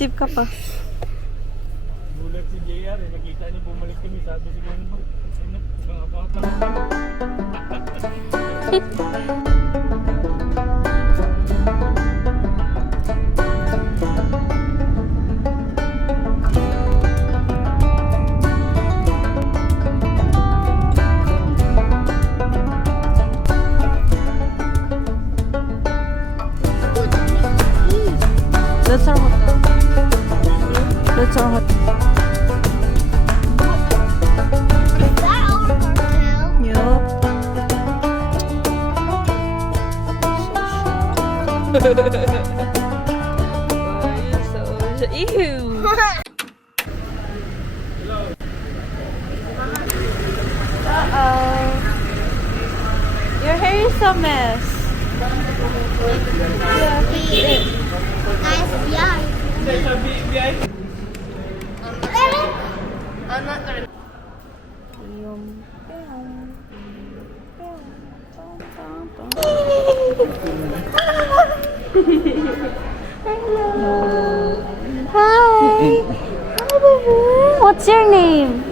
Mag-isip ka pa. Gulat si JR, nakita niya bumalik kami, sabi siguro, about lang. That's our hotel. That's our hotel. Is that our hotel? Yup. Ew. Uh-oh. Your hair is a mess. Yeah, fix it. Nice, yeah. Hi. What's your name?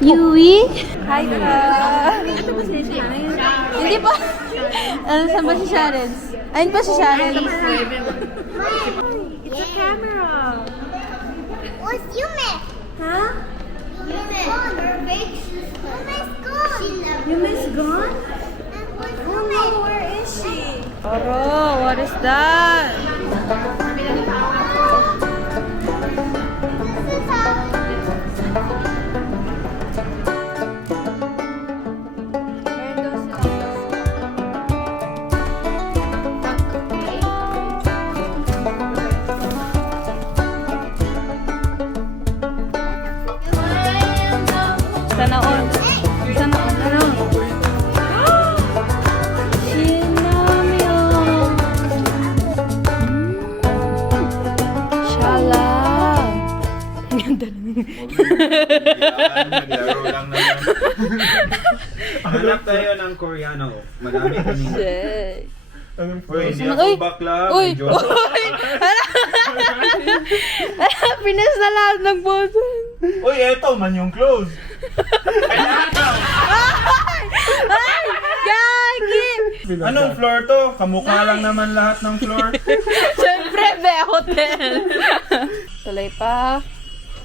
Yui? Hi, ka. Hindi pa. Saan ba si Sharon? Ayun pa si Sharon. It's a camera. What's Yume? Huh? Yume. Yume's gone. Yumi's gone? And what's Oh Yume? no, where is she? Oro, what is that? This is how. Sana all. Sana all. Ano? Shinamyo. Shala. Ang ganda naman. Naglaro lang naman. Hanap tayo ng Koreano. Madami kami. Shit. Uy, hindi Uy! ako bakla. Uy! May joke. Uy! Pinas na lahat ng button. Uy, eto man yung close. Ay! Gagi! Anong floor to? Kamukha lang naman lahat ng floor. Siyempre, be, hotel. Tuloy pa.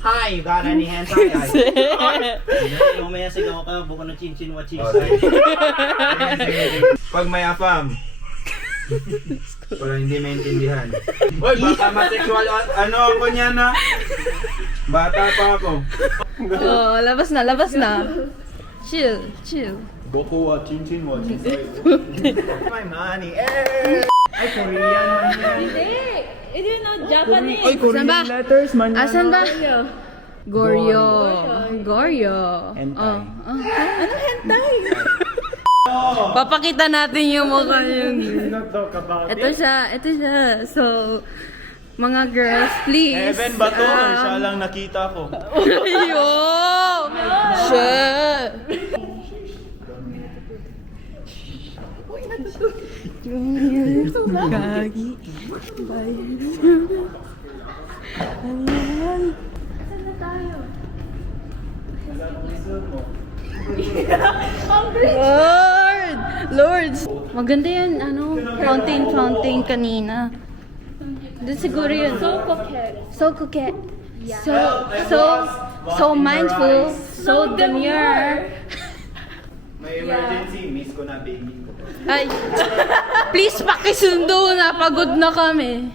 Hi, gana ni Hensai. Shit. Umaya sigaw ka, buko ng chinchin wa cheese. Oh, Pag may afam. Para hindi maintindihan. Uy, baka ma-sexual. Ano ako niya na? Bata pa ako. Oh, labas na, labas na. Chill, chill. Goku wa chinchin wa chisai. My money. Eh! Ay, Korean man yan. Hindi na Japanese. Uy, Korean Asan ba? letters man yan. Asan ba? Goryo. Goryo. Hentai. Anong hentai? Papakita natin yung mukha yun. Ito siya, ito siya. So, mga girls, please. Evan ba to? Siya lang nakita ko. Ayo! Shit! Gagi. Lord! Lord! Maganda yan, ano, fountain kanina. Doon siguro yun. So coquette. So coquette. So mindful. So demure. May emergency, miss ko na baby ko. Ay, please pakisundo na. Pagod na kami.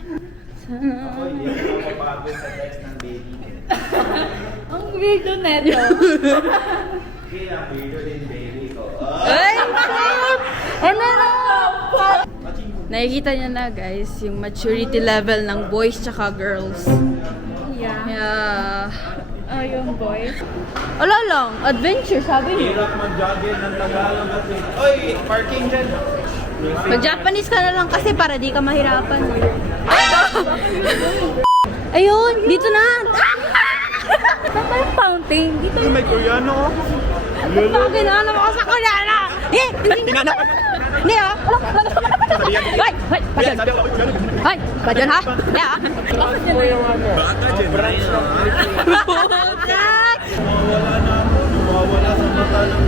Ako hindi ako mapagod sa text ng baby ko. Ang weirdo neto. Kaya weirdo din baby ko. Ay! Ano na? Nakikita niyo na guys, yung maturity level ng boys tsaka girls. Yeah. Yung boys. Wala lang, adventure sabi niyo. Hirap mag-jogging ng Tagalog kasi. Oy, parking dyan. Mag-Japanese ka na lang kasi para di ka mahirapan. Ayun, dito na. Saan ba yung fountain? Dito. May Koreano oh. Bakit na naman ako sa Koreana? Eh, hindi na. Hindi ah. Hoy! Hoy! Badyan! Hoy! Badyan ha? Yeah! Baka dyan. Branch lang. Bukat! Mawawala na ako. Mawawala sa mata lang.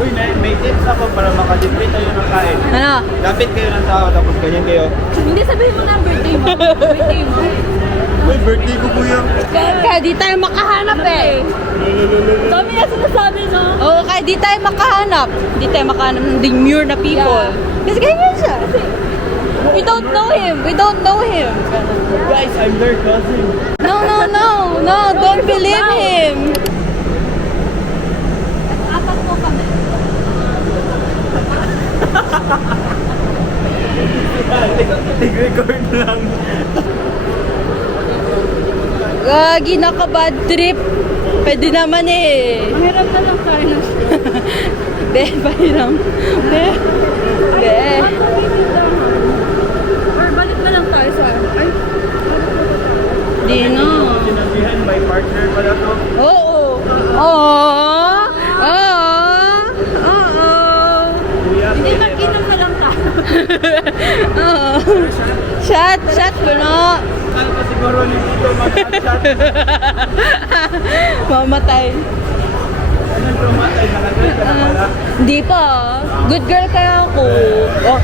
Uy, may tips ako para makalibre tayo ng kain. Ano? Lapit kayo ng tao tapos ganyan kayo. Hindi sabihin mo na ang birthday mo. Birthday mo. Uy, birthday ko po yan. Kaya di tayo makahanap eh. Dami na sinasabi, no? Oo, kaya di tayo makahanap. Di tayo makahanap ng demure na people. Kasi ganyan siya. We don't know him. We don't know him. Guys, I'm their cousin. No, no, no. No, don't believe him. Apat po kami. Tig-record lang. Gagi, naka-bad trip. Pwede naman eh. Mahirap na lang tayo na siya. Be, pahiram. Be. Be. Or balik na lang tayo sa... Ay, Di no. Sinabihan, my partner pala to. Oo. Oo. Oo. Oo. Kuya, hindi mag-inom na lang tayo. Oo. Shot, shot ko no. saan pa siguro ni dito mag-chat? Mamatay. Anong tumatay? Nakagal ka na pala. Hindi pa. Good girl kaya ako. Oh.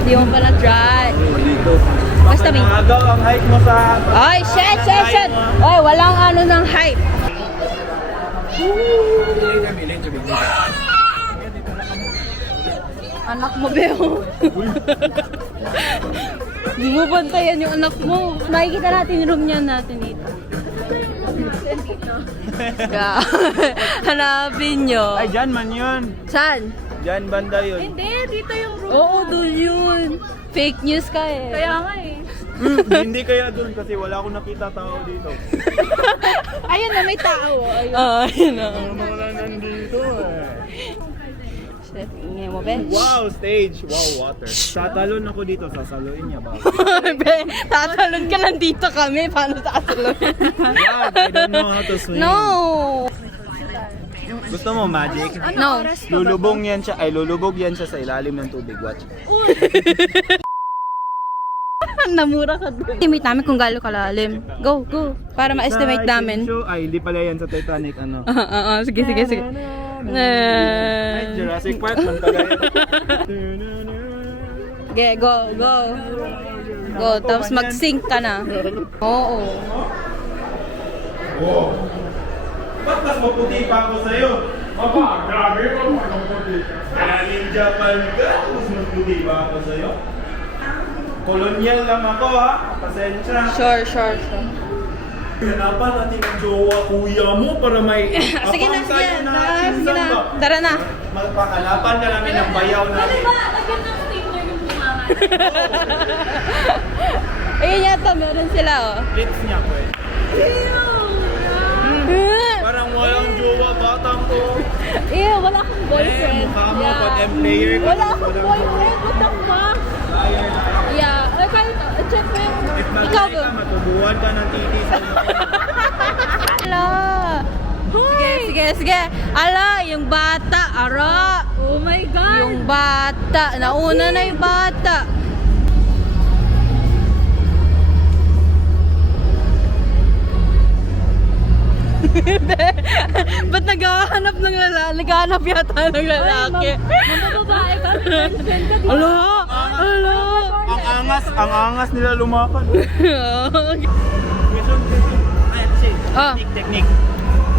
Hindi mo pa na-try. Dito. Basta may... Agaw ang height mo sa... Ay, shit, shit, shit. Ay, walang ano ng hype. Anak mo, Beo. Hindi mo bantayan yung anak mo. Makikita natin yung room niya natin dito. Yeah. Hanapin nyo. Ay, dyan man yun. Saan? Dyan banda yun. Hindi, dito yung room. Oo, doon yun. Fake news ka eh. Kaya nga eh. Hindi kaya dun kasi wala akong nakita tao dito. Ayun na, may tao. Ayun. Ayun na. Mga nandito eh. Shit, ingay mo, Be. Wow, stage. Wow, water. Tatalon ako dito, sasaluin niya ba? Be, tatalon ka lang dito kami. Paano tatalon? Wow, I don't know how to swim. No! Gusto mo magic? No. Lulubog yan siya, ay lulubog yan siya sa ilalim ng tubig. Watch. Namura ka doon. Estimate namin kung gaano kalalim. Go, go. Para ma-estimate namin. Ay, hindi pala yan sa Titanic, ano. Sige, sige, sige. Ay, Jurassic Park, man talaga yan. Okay, go, go. Go, tapos mag-sync ka na. Oo. Ba't mas maputi pa ako sa'yo? Aba, grabe ko maputi. Kaya ninja palga, mas maputi pa ako sa'yo? Kolonyal lang ako ha, pasensya. Sure, sure, sure. Hanapan natin ang jowa kuya mo para may Sige na, abang sige tayo na. na Sige na. ba? Tara na. Magpakalapan na namin ng bayaw namin. Lagyan ng sticker yung bunga. Ayun yata, meron sila oh. Lips niya ko eh. Parang walang jowa batang ko. Eh, wala akong boyfriend. Mukha mo pag M-player ka. Wala akong boyfriend. What the fuck? Yeah. Eh, kahit, check mo yung... If Ikaw mag-like ba? ka, matubuhan ka ng titi sa Ala. Sige, sige, sige. Ala, yung bata, ara. Oh my God. Yung bata. Nauna na yung bata. Ba't naghahanap ng lalaki? Naghahanap yata ng lalaki. Mababae ka. Friend ka, di ba? Ala! Ala! Ang angas nila lumakan. Ah. Technique.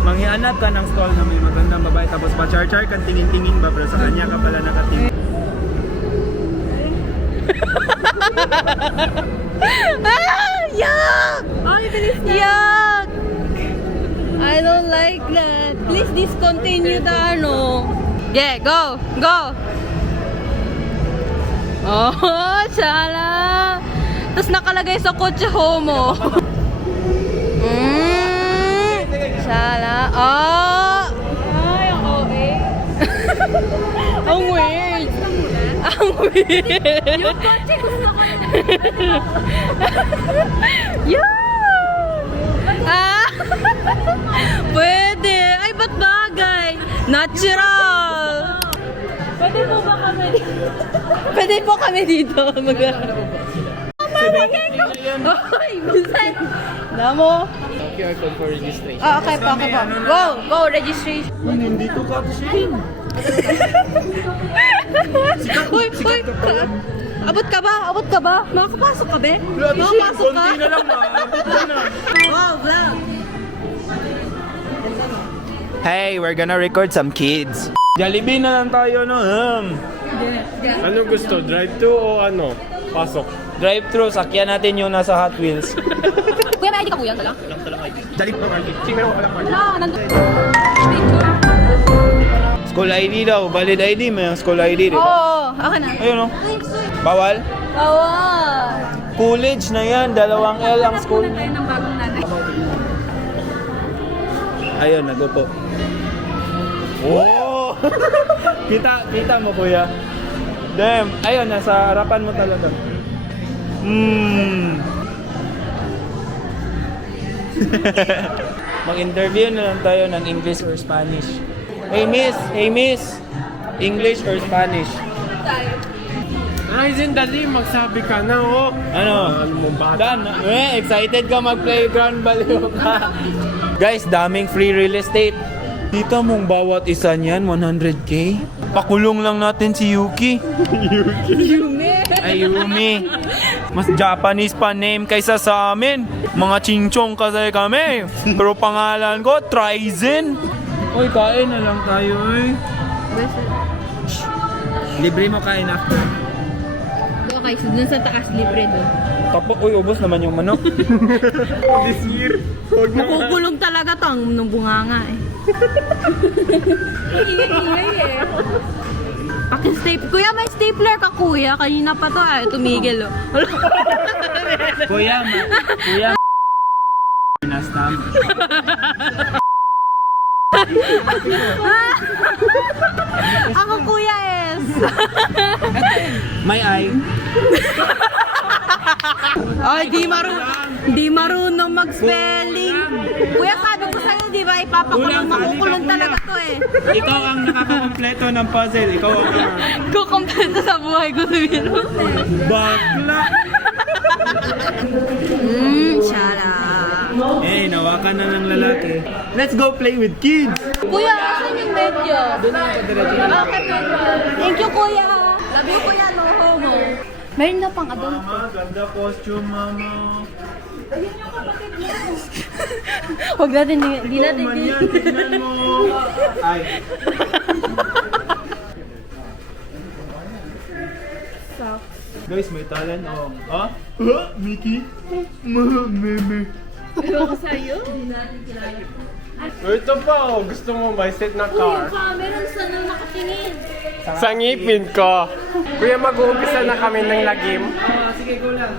Manghihanap ka ng stall na may magandang babae tapos pa-char-char kang tingin-tingin ba pero sa kanya ka pala nakatingin. Ah! Yuck! Ay, bilis na. Yuck! I don't like that. Please discontinue the ano. Yeah, go! Go! Oh, sala! Tapos nakalagay sa kotse homo. Sala. Oh! Ay, ang OA. Ang weird! Ang weird! Yung kotse gusto ko yun. Yeah! Ah! Pwede! Ay, ba't bagay? Natural! Pwede po ba kami dito? Pwede po kami dito. Ay, minsan. Namo. QR code for registration. Ah, okay po, okay po. Go, registration. Hindi to catching. Uy, abot ka ba? Makakapasok ka, be? Makakapasok ka? Konti na lang, maabot ka na. Wow, vlog. Hey, we're gonna record some kids. Jollibee na lang tayo, no? Ano gusto? Drive-thru o ano? Pasok? Drive-thru, sakyan natin yung nasa Hot Wheels. Kuya, may ID ka kuya? Wala? Nandun. School ID daw, valid ID, may school ID, di ba? Oo, akin na. Ayun, no? Bawal? Bawal. Coolidge na yan, 2 L ang school niya. Ng bagong nanay. Ayun, nagupo. Oh! kita mo, kuya. Damn, ayun, nasa harapan mo talaga. Mag-interview na lang tayo ng English or Spanish. Hey miss, English or Spanish? Ryzen, dali, magsabi ka na, oh. Ano? Ano mo ba? Dan, excited ka mag-playground, baliw ka. Guys, daming free real estate. Kita mong bawat isa niyan, 100k. Pakulong lang natin si Yuki. Ay, Yumi. Mas Japanese pa name kaysa sa amin. Mga chingchong kasi kami. Pero pangalan ko, Trizen. Uy, kain na lang tayo, eh. Libre mo kain after. Okay, so dun sa taas, libre dun. Tapos, uy, ubos naman yung manok. This year, huwag na. Makukulong talaga to ang nung bunganga eh. Ingay eh. Akin staple. Kuya, may stapler ka kuya. Kanina pa to ay tumigil oh. Kuya, na-stamp. Ako kuya es. May eye. Ay, di marunong mag-spelling. Kuya, sabi ko sa'yo, di ba, ipapakulong, makukulong talaga to eh. Ikaw ang nakakakompleto ng puzzle. Ikaw ang Kukompleto sa buhay ko sabihin mo. bakla. Shala. Eh, nawakan na ng lalaki. Let's go play with kids. Kuya, asan yung medyo? Okay, thank you, kuya. Love you, kuya, no homo. Meron na pang adult. Mama, ganda costume, mama. Huwag natin, hindi natin. Man yan, tignan mo. Ay. Guys, may talent, oh. Ah? Mickey? Meme. Ito pa, oh. Gusto mo may set na car? Meron sa nang nakatingin. Sa ngipin ko. Kuya, mag-uumpisa na kami ng lagim. Sige, go lang.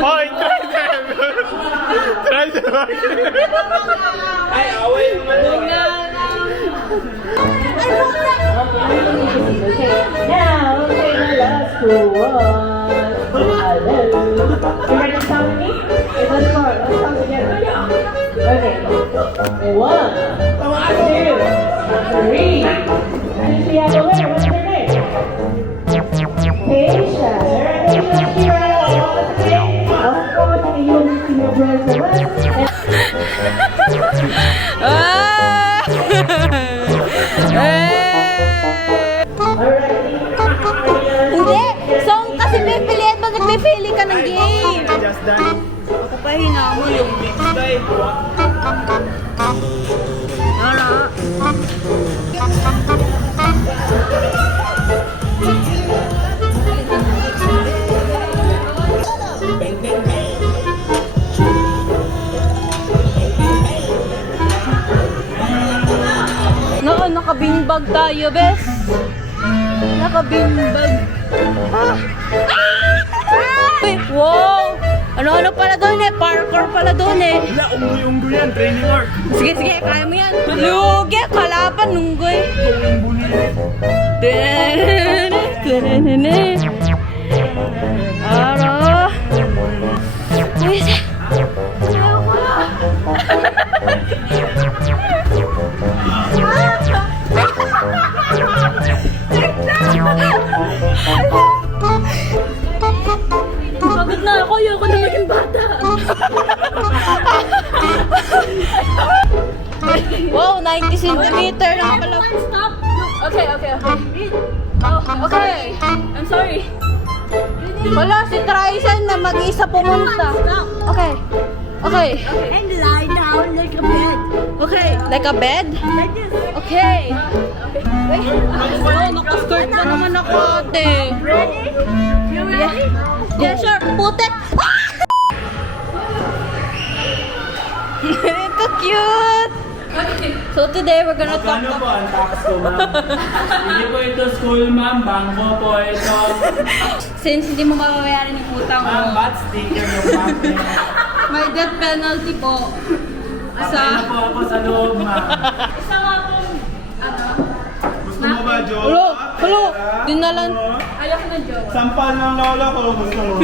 Hoy, try them! Try them! Ay, away naman doon. Now, say the last two words. I love you. You ready to count with me? Okay, let's start. Let's count together. Okay. 1, 2, 3. And she has a winner. What's her name? Keisha. Of course, you will see your brother. Hindi! Song kasi pipiliin pag pipili ka ng game. Just dance. Ako pa hinamol yung Mix style. Ara. Nakabingbag tayo, bes. Nakabingbag. Wow! Ano-ano pala doon eh? Parkour pala doon eh. Wala, unggoy-unggoy yan. Training arc. Sige, sige, kaya mo yan. Lugi, kalaban, nunggoy. Ara. Uy, ayaw ko na. sorry. Wala, si Tryson na mag-isa pumunta. Okay. Okay. And lie down like a bed. Okay. Like a bed? Like this. Okay. Wait. Oh, nakaskirt pa naman ako, ate. Ready? You ready? Yeah, sure. Put it. Ito cute. So today we're gonna talk Ano po ang tax ko, ma'am? Hindi po ito school, ma'am. Bangko po ito. Since hindi mo mababayaran yung utang Ma'am, mo, bat sticker yung ma'am. may death penalty po. Patay na po ako sa loob, ma'am. Gusto mo ba, Jo? Hello, hello. Dinalan. Ano? Ayoko na joke. Sampal ng lola ko. Gusto mo?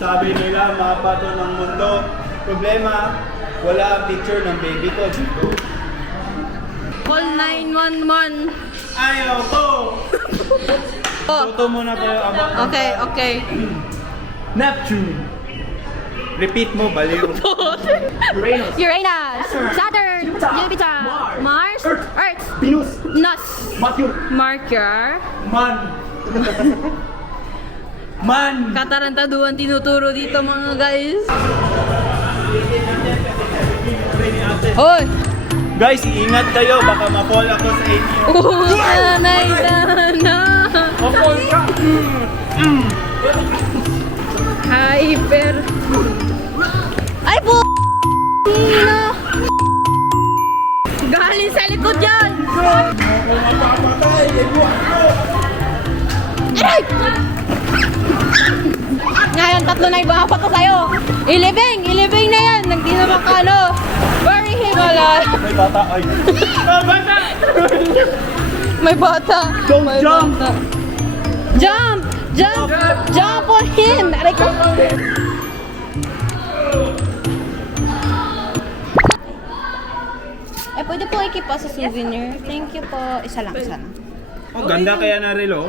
Sabi nila, mapato ng mundo. Problema, wala ang picture ng baby ko dito. Call 911. Ayaw ko! Oh, Toto muna tayo about okay, okay. Neptune. Repeat mo, baliw. Uranus, Saturn, Jupiter, Mars, Earth, Venus. Venus, Mercury. Mercury. Man. Man. Katarantaduhan tinuturo dito mga guys. Hoy! Guys, iingat kayo. Baka ma-fall ako sa inyo. Nanay na. Ma-fall ka. Hyper. Ay po! Nina! Galing sa likod yan! Aray! Ngayon, tatlo na ibahapat ko sa'yo. Ilibing na yan. Nagdi naman ka, ano. Very himalay. May bata. Ay. Bata! May bata. Don't May jump. bata. Jump! Jump! Jump on him! Aray ko. Eh, pwede po ikipa sa souvenir. Thank you po. Isa lang, isa lang. Oh, ganda kaya na relo.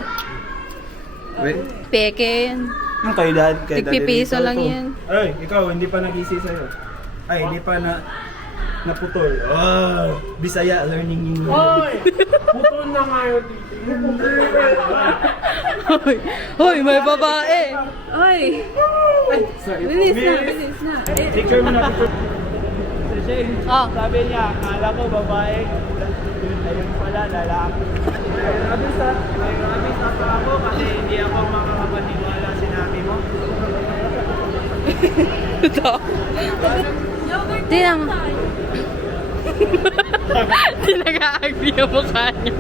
Wait. Peke yan. Yung kay dad, kay dad. Tigpipiso Ito, lang ito. yan. Ay, ikaw, hindi pa nag-isi sa'yo. Ay, hindi pa na naputol. Oh, Bisaya learning English. Hoy! Putol na nga yun. Hoy! Hoy, may babae! Hoy! Bilis na, bilis na. Picture mo na, picture. Oh. Sabi niya, akala ko babae. Ayun pala, lalaki. May pa ako kasi hindi ako makakapaniwala sinabi mo. Ito. Tingnan mo. Hindi nag-a-agree yung mukha niya.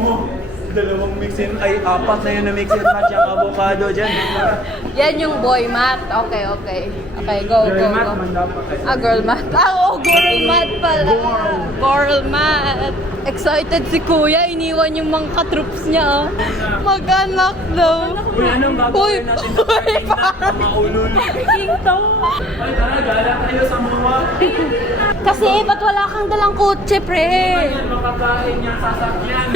Oh, dalawang mix and, ay, apat na yun na mix and match ang avocado dyan. Yan yung boy math. Okay, okay. Okay, go, go, go. Ah, girl math. Ah, oh, girl math pala. Girl math. Excited si kuya. Iniwan yung mga katroops niya. Oh. Mag-anak daw. Uy, anong gagawin natin sa party na maulol? Ay, tara, gala tayo sa mga. Kasi, ba't wala kang dalang kotse, pre? Yan, makakain niyang sasakyan.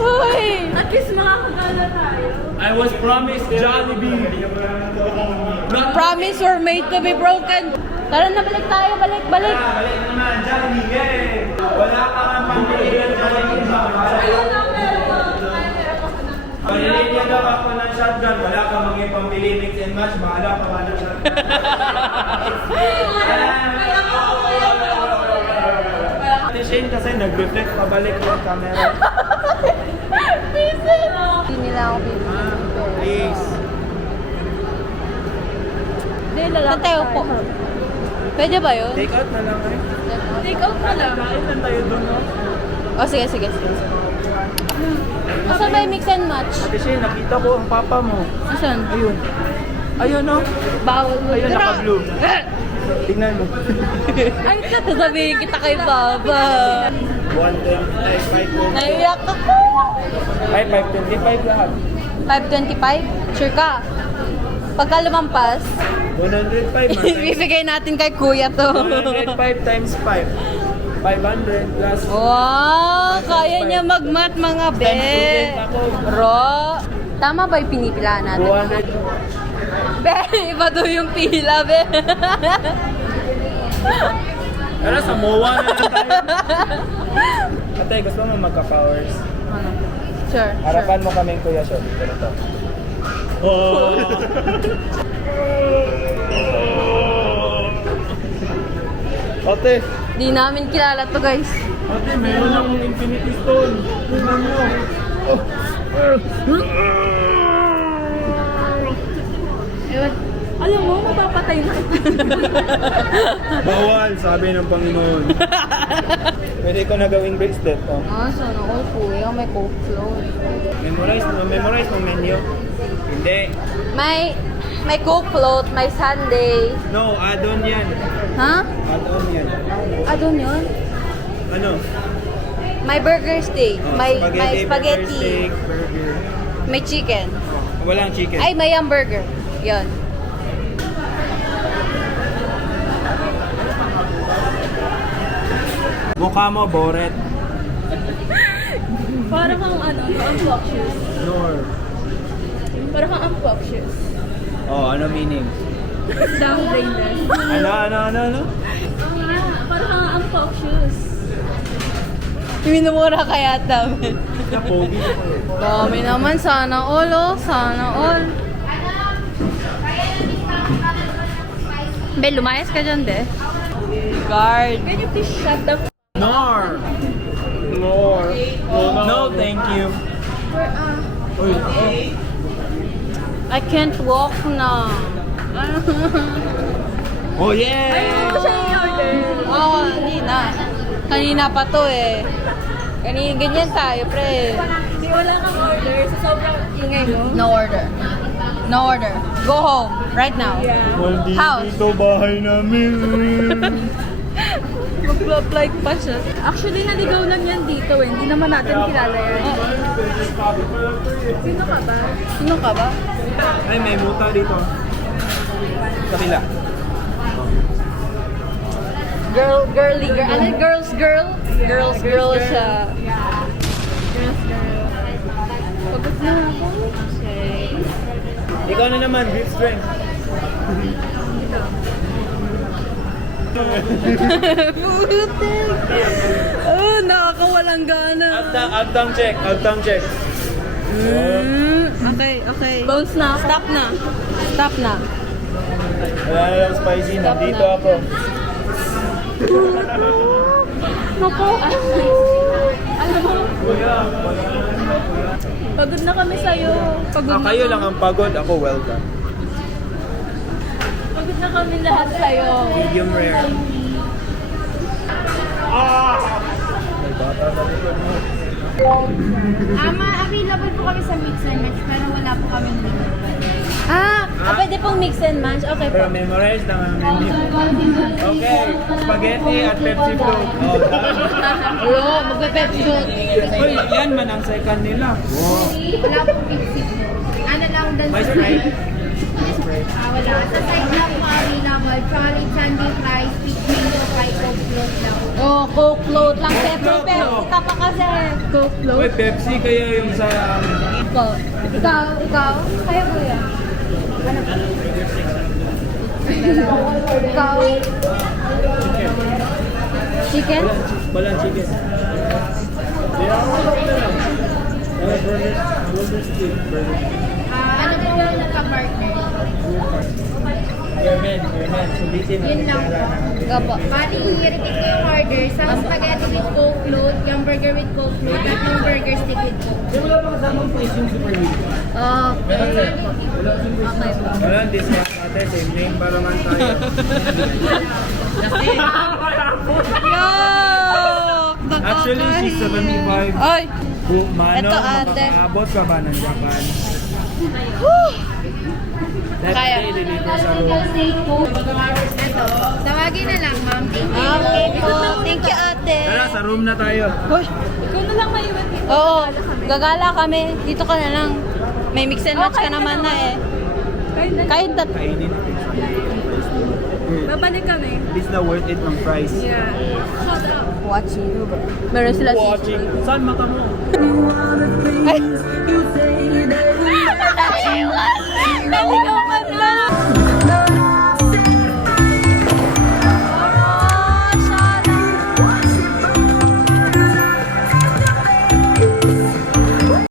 Uy! At least makakagala tayo. I was promised Jollibee. Promise were made to be broken. Tara na, balik tayo. Balik, balik. Balik naman, Johnny, yay! Wala ka nga pamilihan sa Pamilihan daw ako ng shotgun, wala ka maging pambili mix and match, bahala ka ba ng shotgun? Ate Shane kasi nag-reflect pabalik yung camera. Hindi nila ako bibigyan. Please. Hindi, lalaki tayo po. Pwede ba yun? Take out na lang eh. Take out na lang. Kain lang tayo doon, no? Oh, sige, sige, sige. Asan ba yung mix and match? Ate Shane, nakita ko ang papa mo. Asan? Ayun. Ayun, no? Bawal mo. Ayun, naka-blue. Tingnan mo. Ay, sasabihin kita kay Baba. 1.5 Naiyak ako. Ay, 525 lahat. 525? Sure ka? Pagka lumampas, 105 man. ibibigay natin kay kuya to. 105 times 5. 500 plus. Wow! Kaya niya mag-mat mga be. Times student ako. Ro, tama ba yung pinipilaan natin? 200. Be, iba daw yung pila, be. Tara, sa MOA na lang tayo. Ate, gusto mo magka-powers? Ano? Sure, Harapan mo kaming Kuya Sean. Ganito. Oh! Ate! Di namin kilala to guys. Ate, meron akong Infinity Stone. Tingnan mo. Ewan. Alam mo, mapapatay na. Bawal, sabi ng Panginoon. Pwede ko na gawing bracelet. Oh. Sana all kuya, may coke float. Memorize mo menu. Hindi. May coke float, may sundae. No, add-on yan. Ha? Add-on yan. Doon yun? Ano? May burger steak, Oh, may burger spaghetti, steak, burger. may chicken. Walang chicken. Ay, may hamburger. Yun. Mukha mo, Boret. Para kang ano, obnoxious. Nor. Para kang obnoxious. Oh, ano meaning? Downbrainless. Ano? Para kang obnoxious. Minumura kaya namin. Napogi ko eh. Dami naman. Sana all, oh. Sana all. Be, lumayas ka dyan, be. Guard. Can you please shut the Nor. No, thank you. Uy, I can't walk na. oh yeah! Oo, hindi na. Kanina pa to eh. Kanina ganyan tayo, pre. Hindi, wala kang order. Sa sobrang ingay mo. No order. No order. Go home. Right now. Yeah. House. Dito bahay namin. Mag-apply pa siya. Actually, naligaw lang yan dito eh. Hindi naman natin kilala yan. Sino ka ba? Sino ka ba? Ay, may muta dito. Kabila. Girly girl. Ano? Girls girl? Girls girl siya. Girls, girl. Pagod na ako. Ikaw na naman, grip strength. Oh, nakakawalang gana. Abdang check. Okay. Bounce na. Stop na. Wala na lang spicy. Nandito ako. Naku. Alam mo, pagod na kami sa'yo. Kayo lang ang pagod. Ako well done. Pagod na kami lahat sa'yo. Medium rare. May bata sa likod mo. Available po kami sa mix and match, pero wala po kami limit. Pwede pong mix and match. Okay po. Pero memorize lang ang menu. Okay, spaghetti at Pepsi Float. Oh, Hello, magpe-pepsi shoot. Uy, yan man ang second nila. Wow. Wala po Pepsi. Ano lang doon May Sprite. wala. Sa side lang po available. Trolley, candy fries, peach mango, fry, coke float lang. Oh, Coke float lang. Pepsi ka pa kasi. Coke Uy, Pepsi kaya yung sa... Ikaw. Kaya ko yan. Ikaw. Chicken? Walang chicken. Burger stick. Ano po yung nagka-partner? German. Sulitin na. Yun lang po. Gabo. Bali, i-repeat ko yung order. Sa spaghetti with coke float, yung burger with coke float, at yung burger stick with coke. Wala pa kasamang price yung super meat. Okay. Walang discount ate. Same name pa naman tayo. Yo! Actually, 675. Ay! Mano, Ito, ate. makakaabot ka ba ng Japan? Kaya. Deliver sa room. Ito, tawagin na lang, ma'am. Thank you. Okay po. Thank you, ate. Tara, sa room na tayo. Hoy! Ikaw na lang maiwan dito. Oo, gagala kami. Dito ka na lang. May mix and match ka naman na eh. Kahit that. Kainin natin. Babalik kami. This na worth it ng price. Yeah. Shut up. Watching you. Meron sila Watching. Saan mata mo? Ay! Naligaw